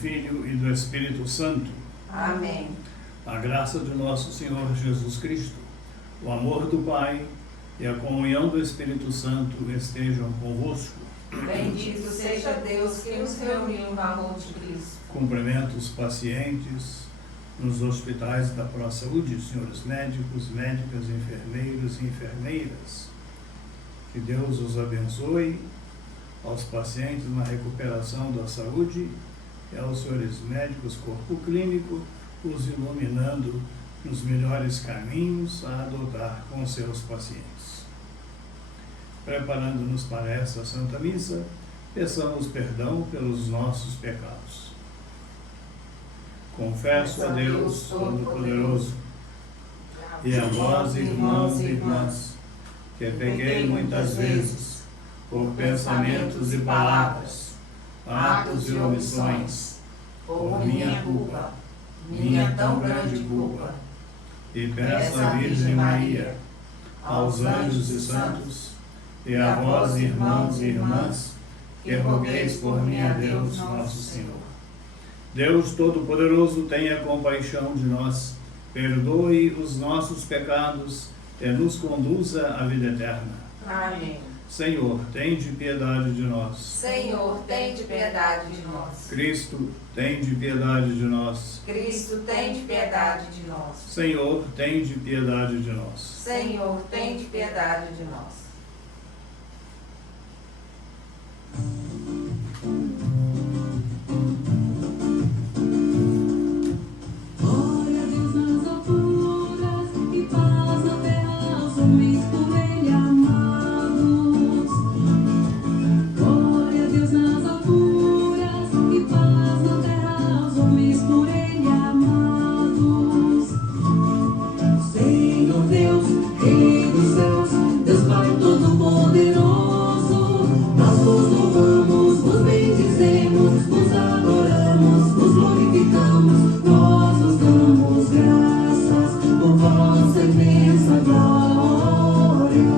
Filho e do Espírito Santo. Amém. A graça de nosso Senhor Jesus Cristo, o amor do Pai e a comunhão do Espírito Santo estejam convosco. Bendito seja Deus que nos reuniu no amor de Cristo. Cumprimento os pacientes nos hospitais da ProSaúde, senhores médicos, médicas, enfermeiros e enfermeiras. Que Deus os abençoe, aos pacientes na recuperação da saúde e aos senhores médicos, corpo clínico, os iluminando nos melhores caminhos a adotar com seus pacientes. Preparando-nos para esta Santa Missa, peçamos perdão pelos nossos pecados. Confesso a Deus Todo-Poderoso e a vós, irmãos e irmãs, que pequei muitas vezes, por pensamentos e palavras, atos e omissões, por minha culpa, minha tão grande culpa. E peço à Virgem Maria, aos anjos e santos, e a vós, irmãos e irmãs, que rogueis por mim a Deus nosso Senhor. Deus Todo-Poderoso, tenha compaixão de nós, perdoe os nossos pecados e nos conduza à vida eterna. Amém. Senhor, tende piedade de nós. Senhor, tende piedade de nós. Cristo, tende piedade de nós. Cristo, tende piedade de nós. Senhor, tende piedade de nós. Senhor, tende piedade de nós. Glória a Deus nas alturas e paz na terra aos homens por Ele amados. Glória a Deus nas alturas e paz na terra aos homens por Ele amados. Senhor Deus, Rei dos céus, Deus Pai Todo-Poderoso, nós vos louvamos, vos bendizemos, vos adoramos, vos glorificamos, nós vos damos graças por vossa imensa glória.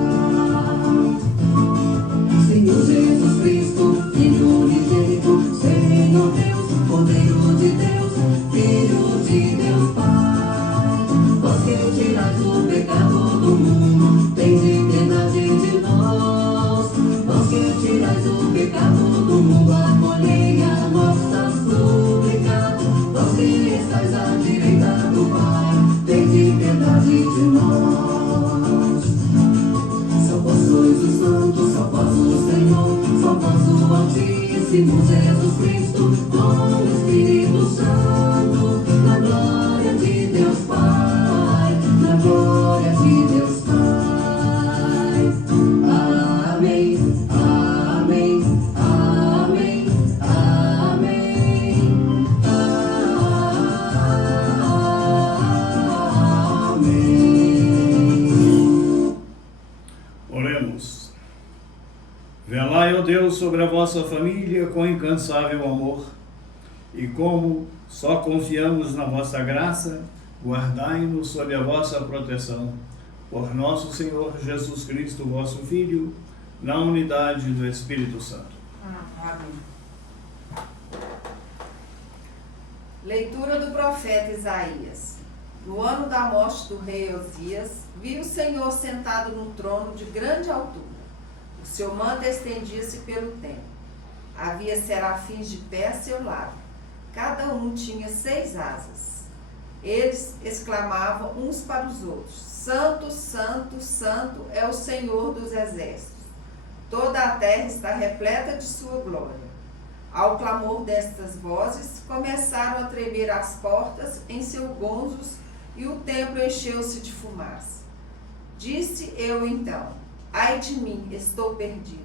Senhor Jesus Cristo, Filho unigênito, Senhor Deus, Cordeiro de Deus, Filho de Deus Pai, vós que retirais o pecado do mundo, tende piedade de nós. Vós que retirais o pecado do mundo, acolhei a nossa súplica. Vós que estais à direita do Pai, tende piedade de nós. Só vós sois os santos, só vós o Senhor, só vós o Altíssimo Jesus Cristo, com o Espírito Santo, na glória de Deus Pai, na glória de Deus Pai. Amém, amém, amém, amém, amém. Oremos. Velai, ó Deus, sobre a vossa família com incansável amor, e como só confiamos na vossa graça, guardai-nos sob a vossa proteção. Por nosso Senhor Jesus Cristo, vosso Filho, na unidade do Espírito Santo. Amém. Leitura do profeta Isaías. No ano da morte do rei Osias, vi o Senhor sentado no trono de grande altura. O seu manto estendia-se pelo templo. Havia serafins de pé a seu lado. Cada um tinha 6 asas. Eles exclamavam uns para os outros: Santo, Santo, Santo é o Senhor dos exércitos. Toda a terra está repleta de sua glória. Ao clamor destas vozes, começaram a tremer as portas em seus gonzos e o templo encheu-se de fumaça. Disse eu então: ai de mim, estou perdido.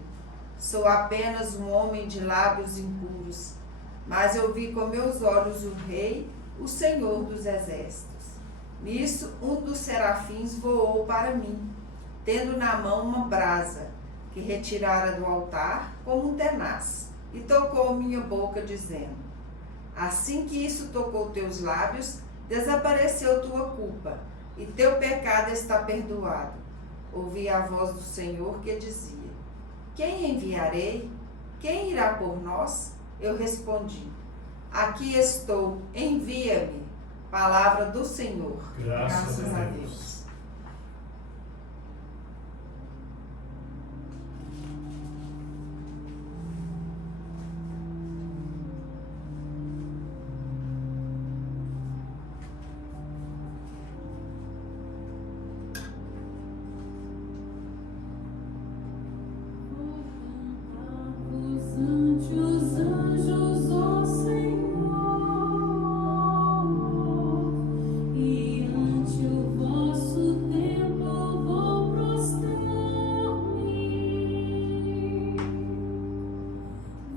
Sou apenas um homem de lábios impuros. Mas eu vi com meus olhos o Rei, o Senhor dos exércitos. Nisso, um dos serafins voou para mim, tendo na mão uma brasa, que retirara do altar como um tenaz, e tocou minha boca, dizendo: assim que isso tocou teus lábios, desapareceu tua culpa, e teu pecado está perdoado. Ouvi a voz do Senhor que dizia: quem enviarei? Quem irá por nós? Eu respondi: Aqui estou, envia-me. Palavra do Senhor. Graças a Deus. Os anjos, ó Senhor, e ante o vosso templo vou prostrar-me.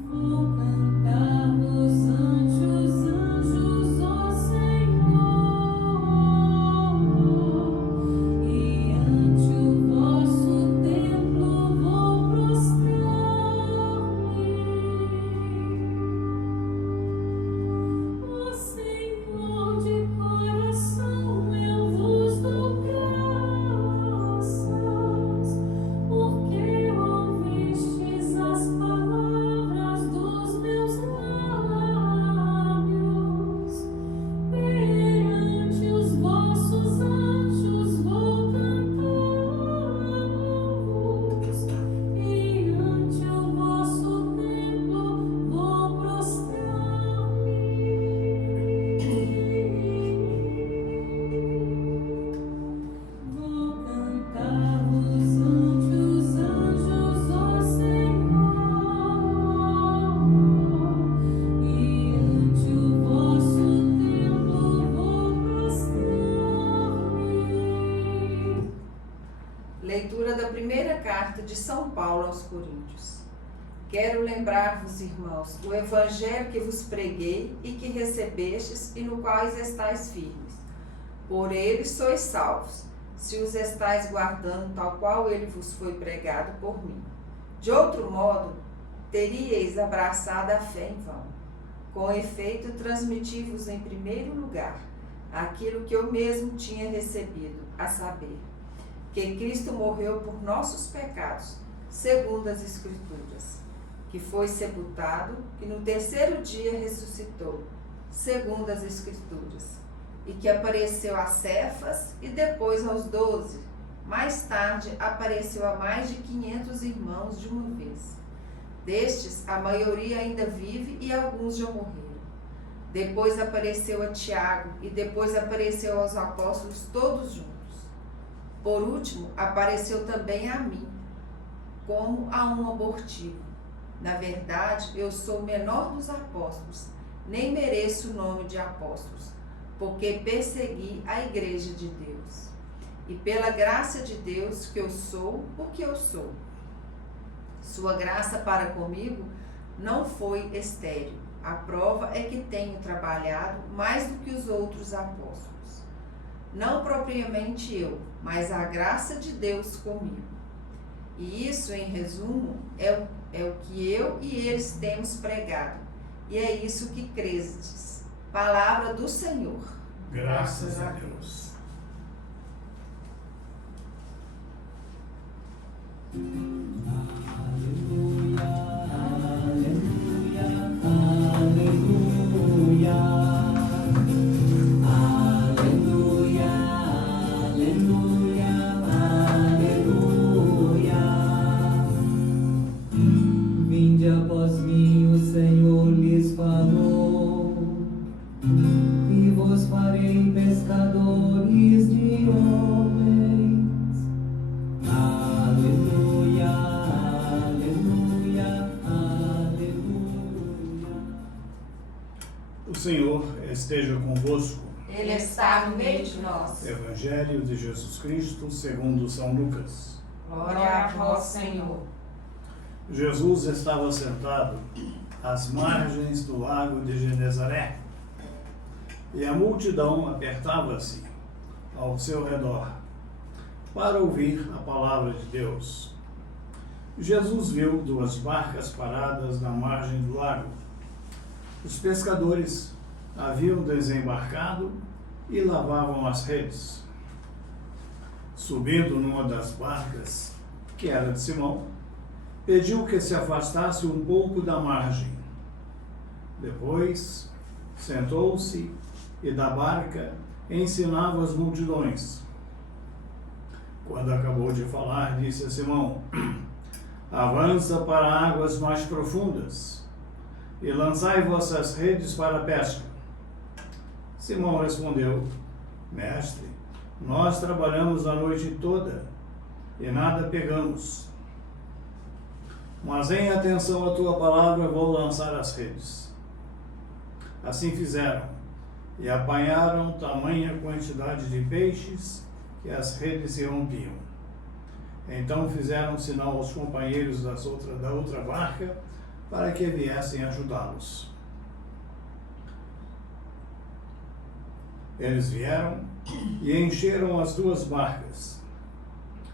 Vou cantar-vos ante os anjos, ó Senhor, e ante o vosso templo vou prostrar-me. Ó Senhor, de coração eu vos dou graças, porque ouvistes as palavras dos meus lábios. Perante os vossos anjos vou cantar-vos, e ante o vosso templo vou prostrar-me. Vou cantar-vos ante os anjos, ó Senhor, e ante o vosso templo vou prostrar-me. Leitura da primeira carta de São Paulo aos Coríntios. Quero lembrar-vos, irmãos, o evangelho que vos preguei e que recebestes e no qual estáis firmes. Por ele sois salvos, se os estáis guardando tal qual ele vos foi pregado por mim. De outro modo, teríeis abraçado a fé em vão. Com efeito, transmiti-vos em primeiro lugar aquilo que eu mesmo tinha recebido, a saber, que Cristo morreu por nossos pecados, segundo as Escrituras, que foi sepultado, que no terceiro dia ressuscitou, segundo as Escrituras, e que apareceu a Cefas e depois aos 12. Mais tarde, apareceu a mais de 500 irmãos de uma vez. Destes, a maioria ainda vive e alguns já morreram. Depois apareceu a Tiago e depois apareceu aos apóstolos todos juntos. Por último, apareceu também a mim, como a um abortivo. Na verdade, eu sou o menor dos apóstolos, nem mereço o nome de apóstolos, porque persegui a igreja de Deus. E pela graça de Deus que eu sou o que eu sou. Sua graça para comigo não foi estéril. A prova é que tenho trabalhado mais do que os outros apóstolos. Não propriamente eu, mas a graça de Deus comigo. E isso, em resumo, é o que eu e eles temos pregado. E é isso que crestes. Palavra do Senhor. Graças a Deus. Vinde após mim, o Senhor lhes falou, e vos farei pescadores de homens. Aleluia, aleluia, aleluia. O Senhor esteja convosco. Ele está no meio de nós. Evangelho de Jesus Cristo segundo São Lucas. Glória a vós, Senhor. Jesus estava sentado às margens do lago de Genezaré, e a multidão apertava-se ao seu redor para ouvir a palavra de Deus. Jesus viu 2 barcas paradas na margem do lago. Os pescadores haviam desembarcado e lavavam as redes. Subindo numa das barcas, que era de Simão, pediu que se afastasse um pouco da margem. Depois sentou-se e da barca ensinava as multidões. Quando acabou de falar, disse a Simão: avança para águas mais profundas e lançai vossas redes para a pesca. Simão respondeu: Mestre, nós trabalhamos a noite toda e nada pegamos. Mas em atenção à tua palavra vou lançar as redes. Assim fizeram, e apanharam tamanha quantidade de peixes que as redes se rompiam. Então fizeram sinal aos companheiros da outra barca para que viessem ajudá-los. Eles vieram e encheram as duas barcas,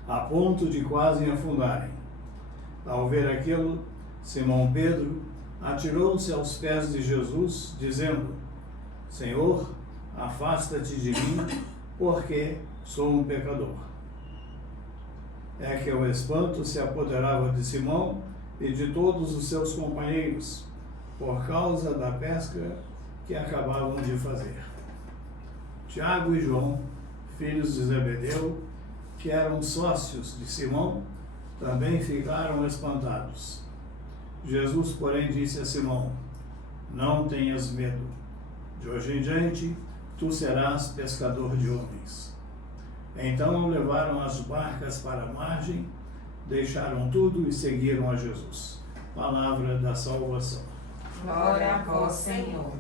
a ponto de quase afundarem. Ao ver aquilo, Simão Pedro atirou-se aos pés de Jesus, dizendo: Senhor, afasta-te de mim, porque sou um pecador. É que o espanto se apoderava de Simão e de todos os seus companheiros, por causa da pesca que acabavam de fazer. Tiago e João, filhos de Zebedeu, que eram sócios de Simão, também ficaram espantados. Jesus, porém, disse a Simão: não tenhas medo. De hoje em diante, tu serás pescador de homens. Então levaram as barcas para a margem, deixaram tudo e seguiram a Jesus. Palavra da salvação. Glória a vós, Senhor.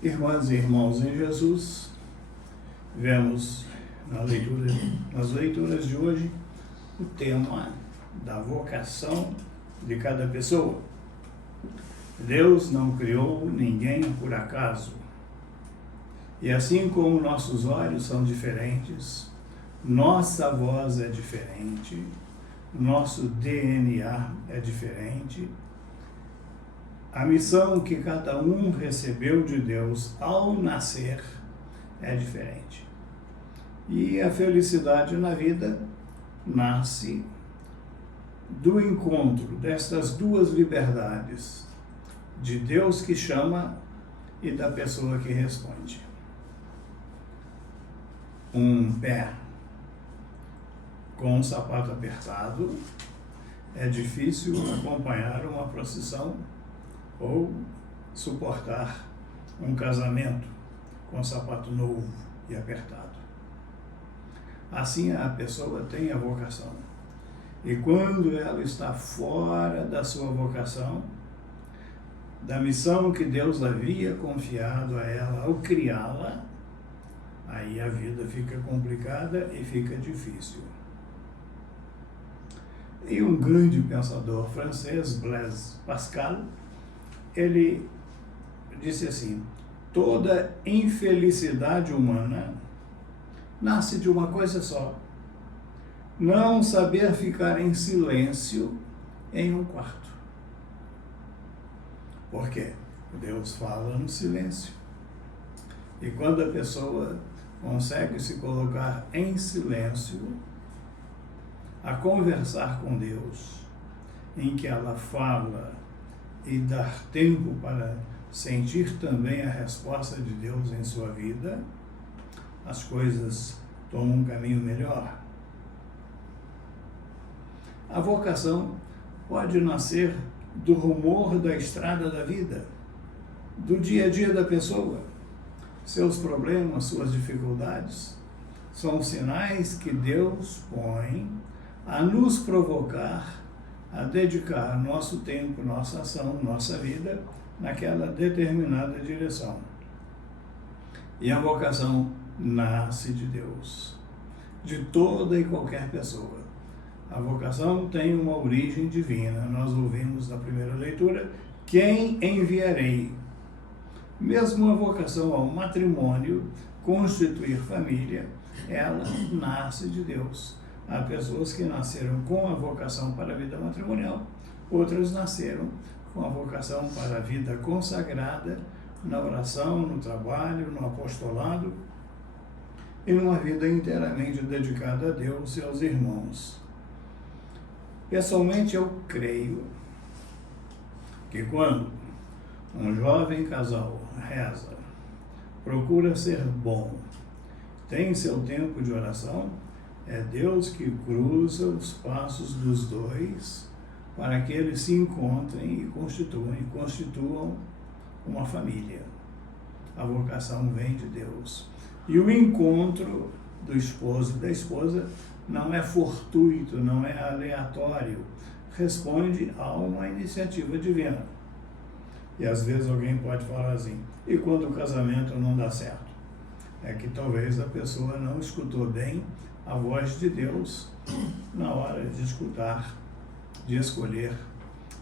Irmãs e irmãos em Jesus, vemos nas leituras de hoje o tema da vocação de cada pessoa. Deus não criou ninguém por acaso. E assim como nossos olhos são diferentes, nossa voz é diferente, nosso DNA é diferente, a missão que cada um recebeu de Deus ao nascer é diferente. E a felicidade na vida nasce do encontro destas duas liberdades, de Deus que chama e da pessoa que responde. Um pé com um sapato apertado, é difícil acompanhar uma procissão ou suportar um casamento com sapato novo e apertado. Assim a pessoa tem a vocação. E quando ela está fora da sua vocação, da missão que Deus havia confiado a ela ao criá-la, aí a vida fica complicada e fica difícil. E um grande pensador francês, Blaise Pascal, ele disse assim: toda infelicidade humana nasce de uma coisa só: não saber ficar em silêncio em um quarto. Por quê? Deus fala no silêncio. E quando a pessoa consegue se colocar em silêncio, a conversar com Deus, em que ela fala e dar tempo para sentir também a resposta de Deus em sua vida, as coisas tomam um caminho melhor. A vocação pode nascer do rumor da estrada da vida, do dia a dia da pessoa. Seus problemas, suas dificuldades, são sinais que Deus põe a nos provocar a dedicar nosso tempo, nossa ação, nossa vida naquela determinada direção. E a vocação nasce de Deus, de toda e qualquer pessoa. A vocação tem uma origem divina. Nós ouvimos na primeira leitura: quem enviarei? Mesmo a vocação ao matrimônio, constituir família, ela nasce de Deus. Há pessoas que nasceram com a vocação para a vida matrimonial, outras nasceram com a vocação para a vida consagrada na oração, no trabalho, no apostolado e numa vida inteiramente dedicada a Deus e aos irmãos. Pessoalmente, eu creio que quando um jovem casal reza, procura ser bom, tem seu tempo de oração, é Deus que cruza os passos dos dois para que eles se encontrem e constituam uma família. A vocação vem de Deus. E o encontro do esposo e da esposa não é fortuito, não é aleatório, responde a uma iniciativa divina. E às vezes alguém pode falar assim, e quando o casamento não dá certo? É que talvez a pessoa não escutou bem a voz de Deus na hora de escutar, de escolher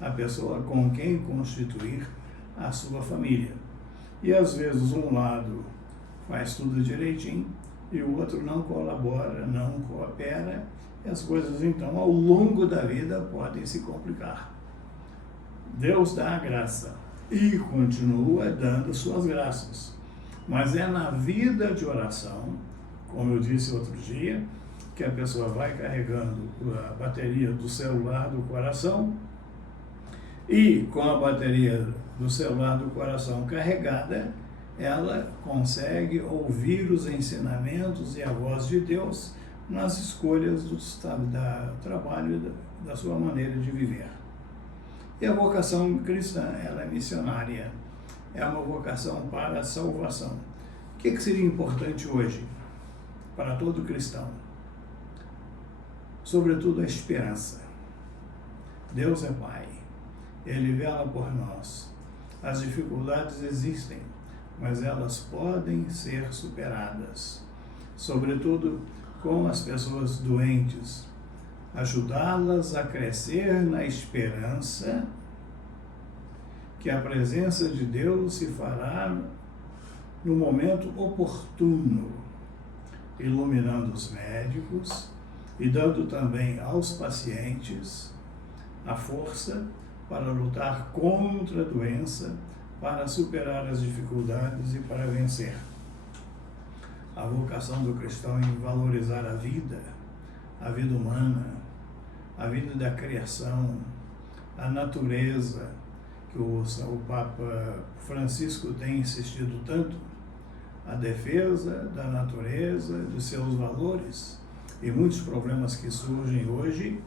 a pessoa com quem constituir a sua família. E às vezes um lado faz tudo direitinho e o outro não colabora, não coopera, e as coisas então ao longo da vida podem se complicar. Deus dá a graça e continua dando suas graças, mas é na vida de oração, como eu disse outro dia, que a pessoa vai carregando a bateria do celular do coração e com a bateria do celular do coração carregada, ela consegue ouvir os ensinamentos e a voz de Deus nas escolhas do trabalho, da sua maneira de viver. E a vocação cristã, ela é missionária, é uma vocação para a salvação. O que seria importante hoje para todo cristão? Sobretudo a esperança. Deus é Pai, Ele vela por nós. As dificuldades existem, mas elas podem ser superadas, sobretudo com as pessoas doentes, ajudá-las a crescer na esperança que a presença de Deus se fará no momento oportuno, iluminando os médicos e dando também aos pacientes a força para lutar contra a doença, para superar as dificuldades e para vencer. A vocação do cristão em valorizar a vida humana, a vida da criação, a natureza, que o Papa Francisco tem insistido tanto, a defesa da natureza, dos seus valores, e muitos problemas que surgem hoje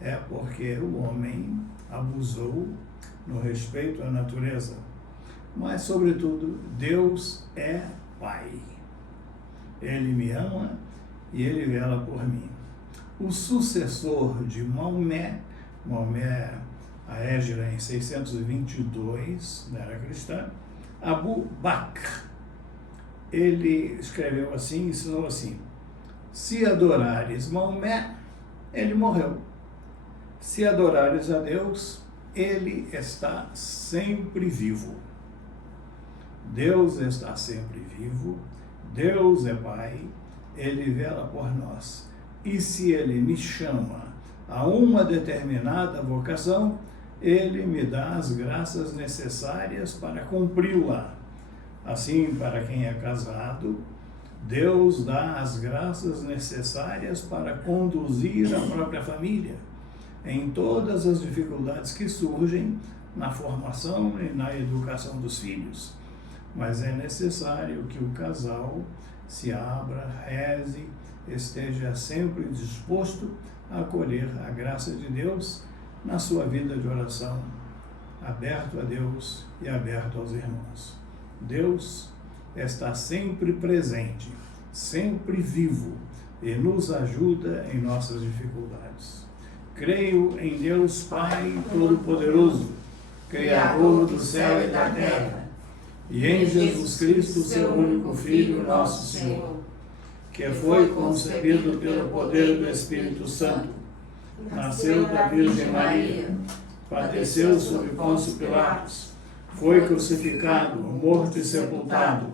é porque o homem abusou no respeito à natureza. Mas, sobretudo, Deus é Pai. Ele me ama e Ele vela por mim. O sucessor de Maomé, a Hégira em 622, na era cristã, Abu Bakr, ele escreveu assim, ensinou assim: se adorares Maomé, ele morreu. Se adorares a Deus, ele está sempre vivo. Deus está sempre vivo, Deus é Pai, Ele vela por nós. E se Ele me chama a uma determinada vocação, Ele me dá as graças necessárias para cumpri-la. Assim, para quem é casado, Deus dá as graças necessárias para conduzir a própria família em todas as dificuldades que surgem na formação e na educação dos filhos. Mas é necessário que o casal se abra, reze, esteja sempre disposto a acolher a graça de Deus na sua vida de oração, aberto a Deus e aberto aos irmãos. Deus está sempre presente, sempre vivo e nos ajuda em nossas dificuldades. Creio em Deus Pai Todo-Poderoso, Criador do céu e da terra, e em Jesus Cristo, seu único Filho, nosso Senhor, que foi concebido pelo poder do Espírito Santo, nasceu da Virgem Maria, padeceu sob Pôncio Pilatos, foi crucificado, morto e sepultado,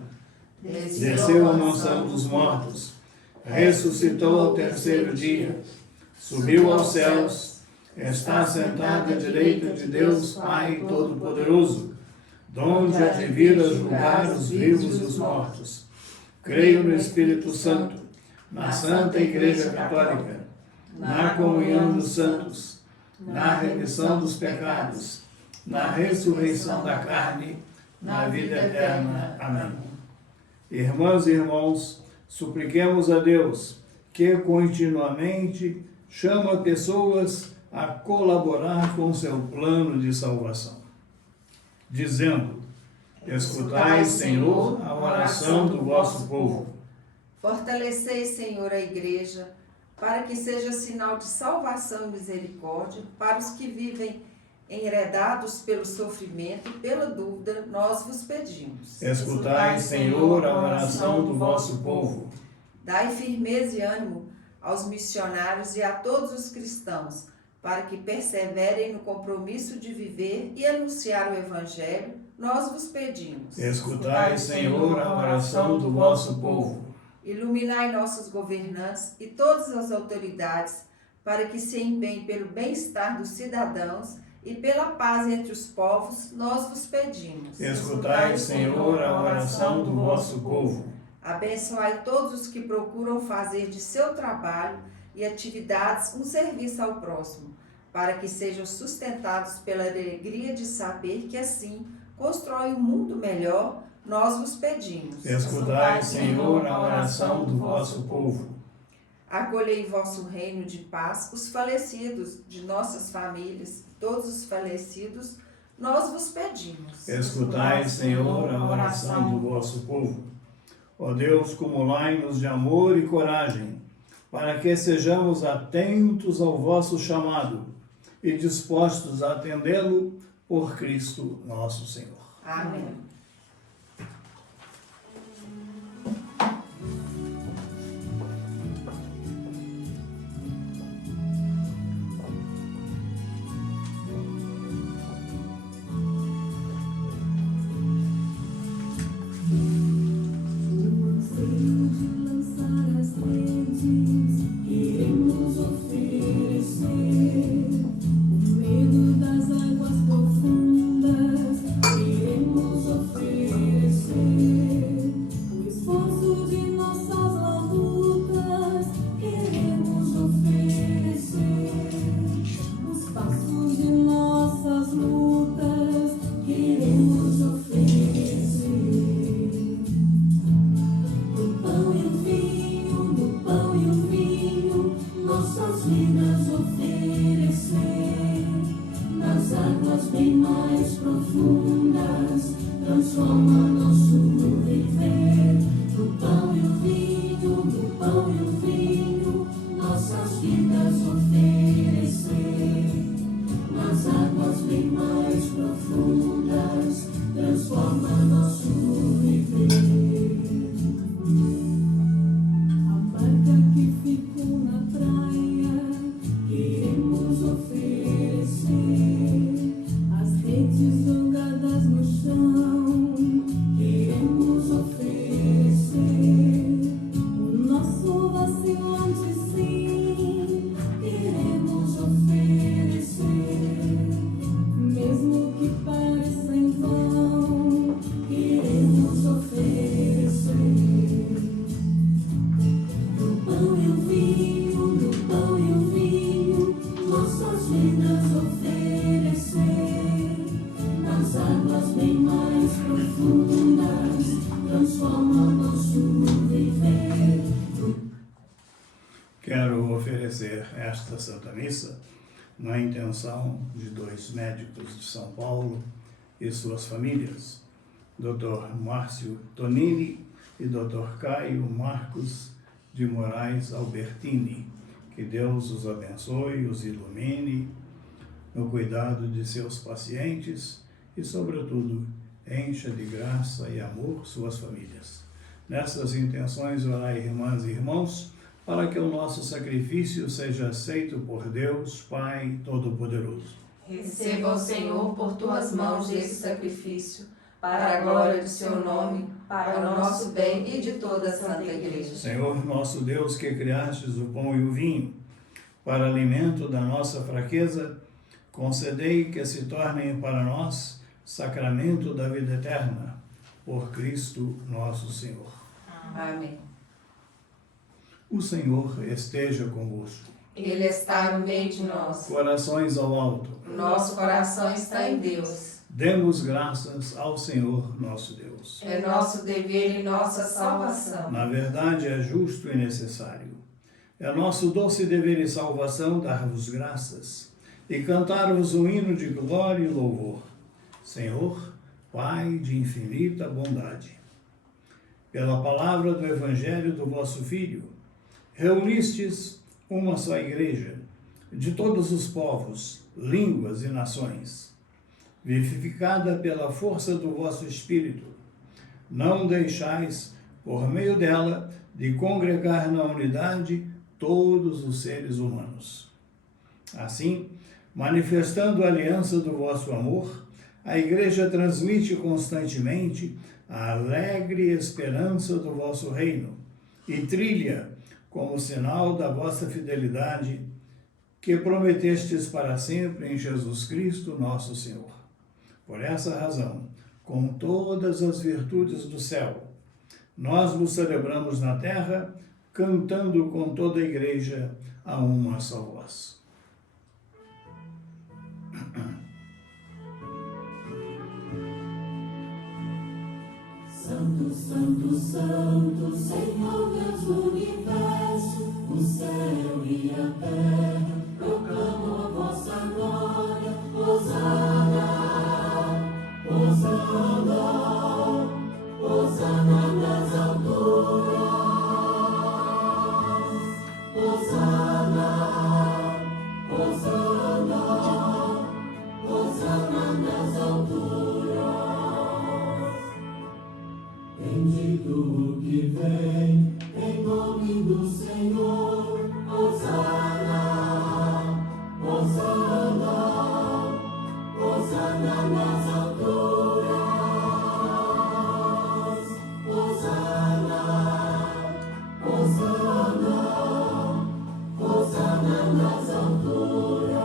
desceu à mansão dos mortos, ressuscitou ao terceiro dia, subiu aos céus, está sentado à direita de Deus Pai Todo-Poderoso, donde há de vir a julgar os vivos e os mortos. Creio no Espírito Santo, na Santa Igreja Católica, na comunhão dos santos, na remissão dos pecados, na ressurreição da carne, na vida eterna. Amém. Irmãs e irmãos, supliquemos a Deus que continuamente chama pessoas a colaborar com seu plano de salvação, dizendo: escutai, Senhor, a oração do vosso povo. Fortalecei, Senhor, a Igreja, para que seja sinal de salvação e misericórdia para os que vivem enredados pelo sofrimento e pela dúvida, nós vos pedimos. Escutai, Senhor, a oração do vosso povo. Dai firmeza e ânimo aos missionários e a todos os cristãos, para que perseverem no compromisso de viver e anunciar o Evangelho, nós vos pedimos. Escutai, Senhor, a oração do vosso povo. Iluminai nossos governantes e todas as autoridades, para que se empenhem pelo bem-estar dos cidadãos e pela paz entre os povos, nós vos pedimos. Escutai, Senhor, a oração do vosso povo. Abençoai todos os que procuram fazer de seu trabalho e atividades um serviço ao próximo, para que sejam sustentados pela alegria de saber que assim constrói um mundo melhor, nós vos pedimos. Escutai, Senhor, a oração do vosso povo. Acolhei em vosso reino de paz os falecidos de nossas famílias, todos os falecidos, nós vos pedimos. Escutai, Senhor, a oração do vosso povo. Ó Deus, cumulai-nos de amor e coragem, para que sejamos atentos ao vosso chamado e dispostos a atendê-lo por Cristo nosso Senhor. Amém. Quero oferecer esta Santa Missa na intenção de 2 médicos de São Paulo e suas famílias, Dr. Márcio Tonini e Dr. Caio Marcos de Moraes Albertini. Que Deus os abençoe, os ilumine no cuidado de seus pacientes e, sobretudo, encha de graça e amor suas famílias. Nessas intenções, orai, irmãs e irmãos, para que o nosso sacrifício seja aceito por Deus, Pai Todo-Poderoso. Receba, ó Senhor, por tuas mãos esse sacrifício, para a glória do seu nome, para o nosso bem e de toda a Santa Igreja. Senhor, nosso Deus, que criastes o pão e o vinho, para alimento da nossa fraqueza, concedei que se tornem para nós sacramento da vida eterna, por Cristo nosso Senhor. Amém. O Senhor esteja convosco. Ele está no meio de nós. Corações ao alto. Nosso coração está em Deus. Demos graças ao Senhor nosso Deus. É nosso dever e nossa salvação. Na verdade, é justo e necessário. É nosso doce dever e salvação dar-vos graças e cantar-vos um hino de glória e louvor. Senhor, Pai de infinita bondade, pela palavra do Evangelho do vosso Filho, reunistes uma só igreja, de todos os povos, línguas e nações, vivificada pela força do vosso Espírito. Não deixais, por meio dela, de congregar na unidade todos os seres humanos. Assim, manifestando a aliança do vosso amor, a Igreja transmite constantemente a alegre esperança do vosso reino e trilha, como sinal da vossa fidelidade, que prometestes para sempre em Jesus Cristo, nosso Senhor. Por essa razão, com todas as virtudes do céu, nós vos celebramos na terra, cantando com toda a Igreja a uma só voz. Santo, Santo, Santo, Senhor Deus do universo, o céu e a terra proclamam a vossa glória. Hosana, Hosana, Hosana nas alturas. Hosana, Hosana, Hosana nas alturas. Bendito o que vem, em nome do Senhor. Hosana, Hosana, Hosana nas alturas. Hosana, Hosana, Hosana nas alturas.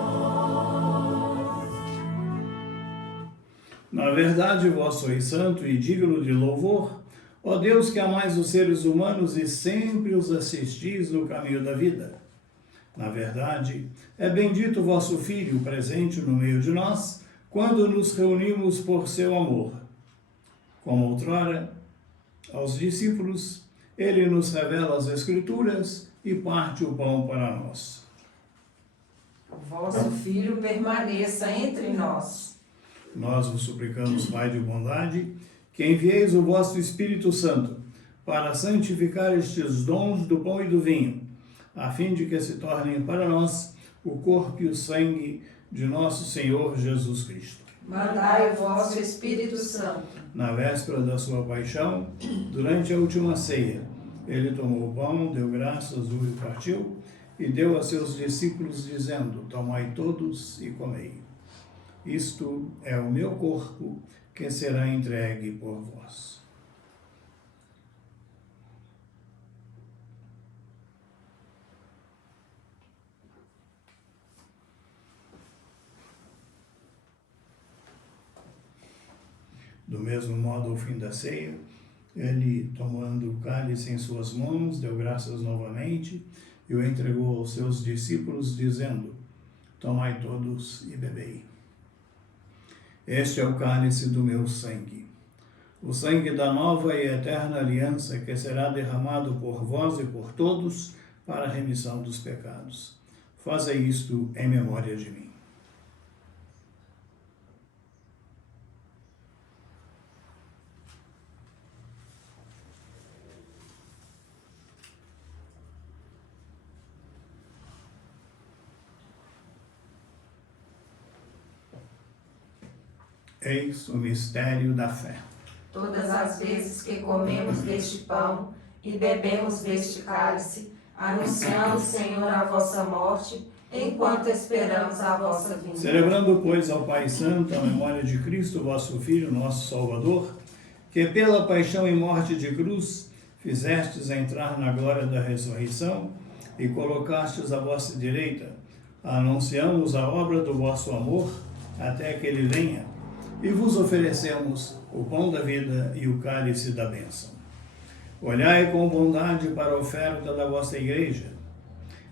Na verdade, vós sois santo e digno de louvor, ó Deus que amais os seres humanos e sempre os assistis no caminho da vida. Na verdade, é bendito o vosso Filho presente no meio de nós, quando nos reunimos por seu amor. Como outrora, aos discípulos, ele nos revela as Escrituras e parte o pão para nós. O vosso Filho permaneça entre nós. Nós vos suplicamos, Pai de bondade, que envieis o vosso Espírito Santo para santificar estes dons do pão e do vinho, a fim de que se tornem para nós o corpo e o sangue de nosso Senhor Jesus Cristo. Mandai o vosso Espírito Santo. Na véspera da sua paixão, durante a última ceia, ele tomou o pão, deu graças, o partiu e deu a seus discípulos, dizendo: tomai todos e comei. Isto é o meu corpo, que será entregue por vós. Do mesmo modo, ao fim da ceia, ele, tomando o cálice em suas mãos, deu graças novamente e o entregou aos seus discípulos, dizendo: tomai todos e bebei. Este é o cálice do meu sangue, o sangue da nova e eterna aliança, que será derramado por vós e por todos para a remissão dos pecados. Fazei isto em memória de mim. Eis o mistério da fé. Todas as vezes que comemos deste pão e bebemos deste cálice, anunciamos, Senhor, a vossa morte, enquanto esperamos a vossa vinda. Celebrando, pois, ao Pai Santo a memória de Cristo, vosso Filho, nosso Salvador, que pela paixão e morte de cruz fizestes entrar na glória da ressurreição e colocastes à vossa direita, anunciamos a obra do vosso amor até que ele venha. e vos oferecemos o pão da vida e o cálice da bênção. Olhai com bondade para a oferta da vossa igreja.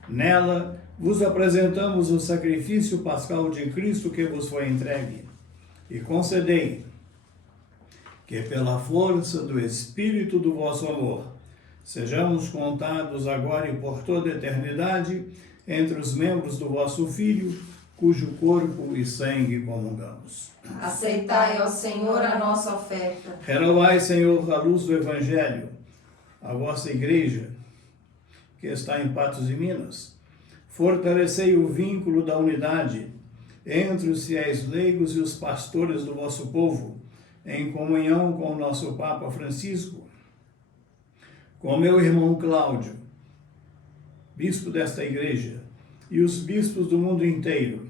Nela vos apresentamos o sacrifício pascal de Cristo que vos foi entregue, e concedei que pela força do Espírito do vosso amor sejamos contados agora e por toda a eternidade entre os membros do vosso Filho, cujo corpo e sangue comungamos. Aceitai, ó Senhor, a nossa oferta. Renovai, Senhor, a luz do Evangelho, a vossa igreja, que está em Patos de Minas. Fortalecei o vínculo da unidade entre os fiéis leigos e os pastores do vosso povo, em comunhão com o nosso Papa Francisco, com meu irmão Cláudio, bispo desta igreja, e os bispos do mundo inteiro,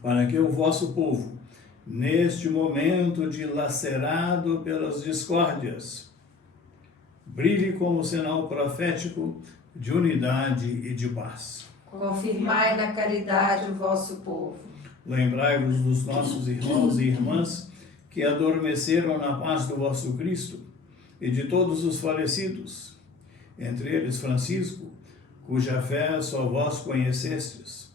para que o vosso povo, neste momento dilacerado pelas discórdias, brilhe como sinal profético de unidade e de paz. Confirmai na caridade o vosso povo. Lembrai-vos dos nossos irmãos e irmãs que adormeceram na paz do vosso Cristo e de todos os falecidos, entre eles Francisco, cuja fé só vós conhecestes.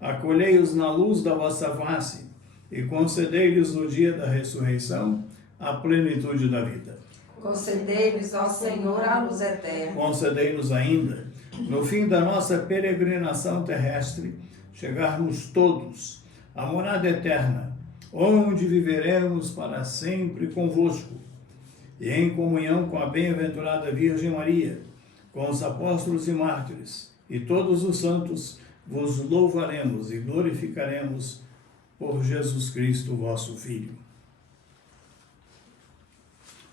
Acolhei-os na luz da vossa face e concedei-lhes no dia da ressurreição a plenitude da vida. Concedei-lhes, ó Senhor, a luz eterna. Concedei-nos ainda, no fim da nossa peregrinação terrestre, chegarmos todos à morada eterna, onde viveremos para sempre convosco, e em comunhão com a bem-aventurada Virgem Maria, com os apóstolos e mártires, e todos os santos, vos louvaremos e glorificaremos por Jesus Cristo, vosso Filho.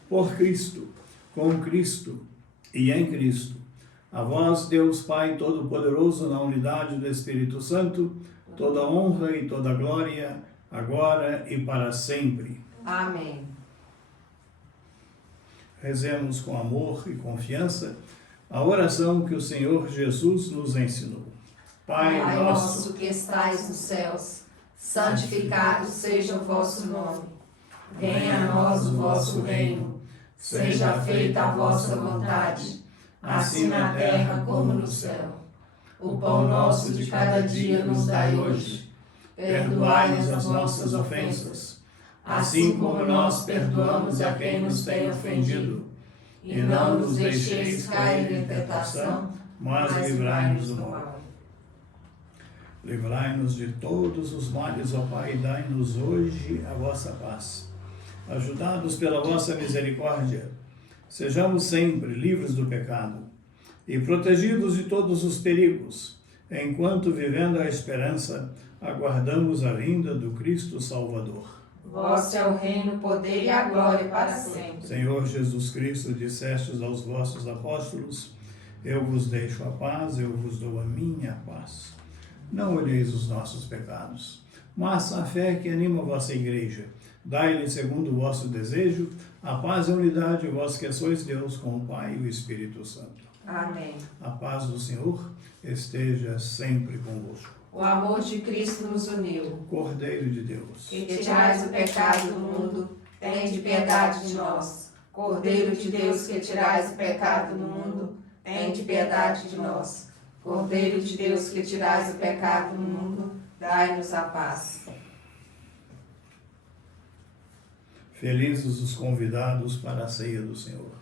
Por Cristo, com Cristo e em Cristo, a vós, Deus Pai Todo-Poderoso, na unidade do Espírito Santo, toda honra e toda glória, agora e para sempre. Amém. Rezemos com amor e confiança a oração que o Senhor Jesus nos ensinou. Pai nosso que estais nos céus, santificado seja o vosso nome. Venha a nós o vosso reino. Seja feita a vossa vontade, assim na terra como no céu. O pão nosso de cada dia nos dai hoje. Perdoai-nos as nossas ofensas, assim como nós perdoamos a quem nos tem ofendido. E não nos deixeis cair em tentação, mas livrai-nos do mal. Livrai-nos de todos os males, ó Pai, e dai-nos hoje a vossa paz. Ajudados pela vossa misericórdia, sejamos sempre livres do pecado e protegidos de todos os perigos, enquanto, vivendo a esperança, aguardamos a vinda do Cristo Salvador. Vosso é o reino, o poder e a glória para sempre. Senhor Jesus Cristo, dissestes aos vossos apóstolos: eu vos deixo a paz, eu vos dou a minha paz. Não olheis os nossos pecados, mas a fé que anima a vossa igreja. Dai-lhe, segundo o vosso desejo, a paz e a unidade, vós que sois Deus, com o Pai e o Espírito Santo. Amém. A paz do Senhor esteja sempre convosco. O amor de Cristo nos uniu. Cordeiro de Deus, Que tirais o pecado do mundo, tende piedade de nós. Cordeiro de Deus, que tirais o pecado do mundo, tende piedade de nós. Cordeiro de Deus, que tirais o pecado do mundo, dai-nos a paz. felizes os convidados para a ceia do Senhor.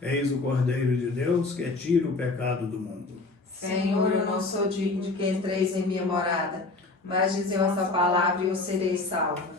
Eis o Cordeiro de Deus que tira o pecado do mundo. Senhor, eu não sou digno de que entreis em minha morada, mas dizei a vossa palavra e eu serei salva.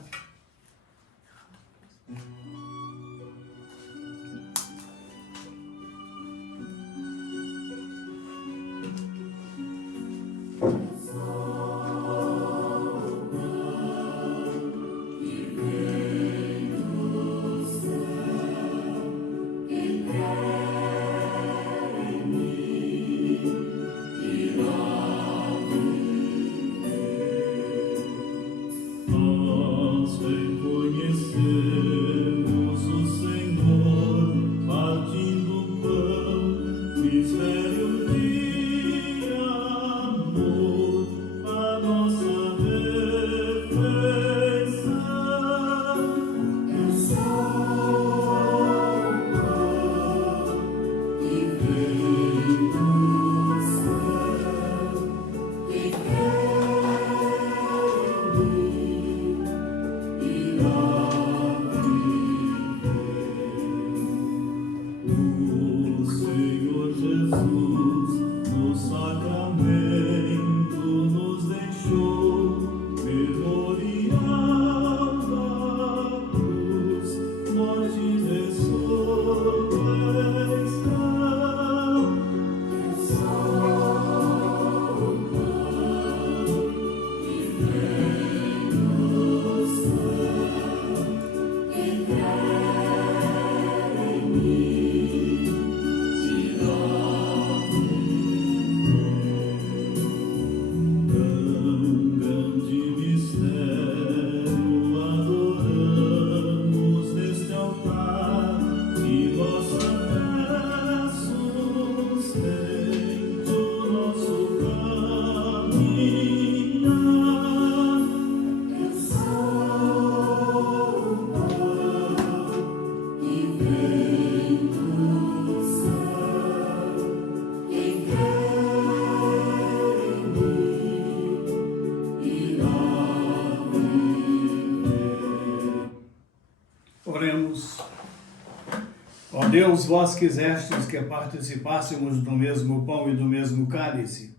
Deus, vós quisestes que participássemos do mesmo pão e do mesmo cálice.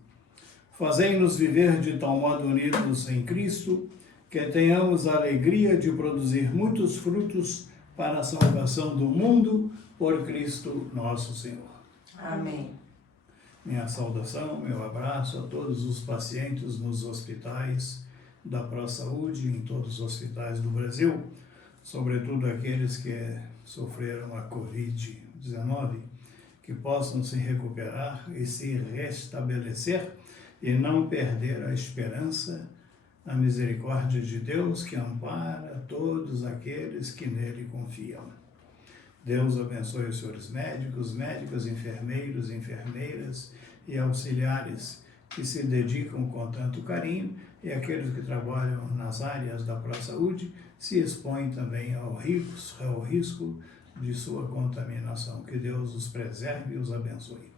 Fazei-nos viver de tal modo unidos em Cristo, que tenhamos a alegria de produzir muitos frutos para a salvação do mundo, por Cristo nosso Senhor. Amém. Minha saudação, meu abraço a todos os pacientes nos hospitais da ProSaúde, em todos os hospitais do Brasil, sobretudo aqueles que sofreram a Covid-19, que possam se recuperar e se restabelecer e não perder a esperança, a misericórdia de Deus que ampara todos aqueles que nele confiam. Deus abençoe os senhores médicos, médicas, enfermeiros, enfermeiras e auxiliares que se dedicam com tanto carinho e aqueles que trabalham nas áreas da ProSaúde se expõem também ao risco de sua contaminação. Que Deus os preserve e os abençoe.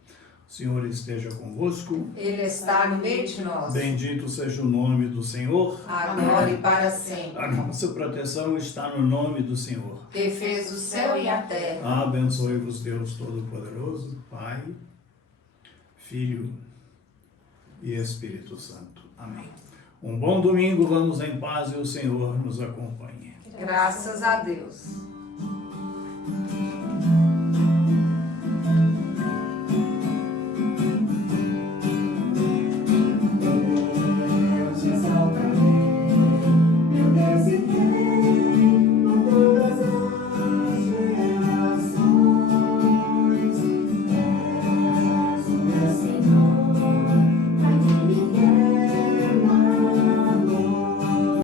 O Senhor esteja convosco. Ele está no meio de nós. Bendito seja o nome do Senhor. Agora e para sempre. A nossa proteção está no nome do Senhor, Que fez o céu e a terra. Abençoe-vos Deus Todo-Poderoso, Pai, Filho e Espírito Santo. Amém. Um bom domingo, vamos em paz e o Senhor nos acompanhe. Graças a Deus.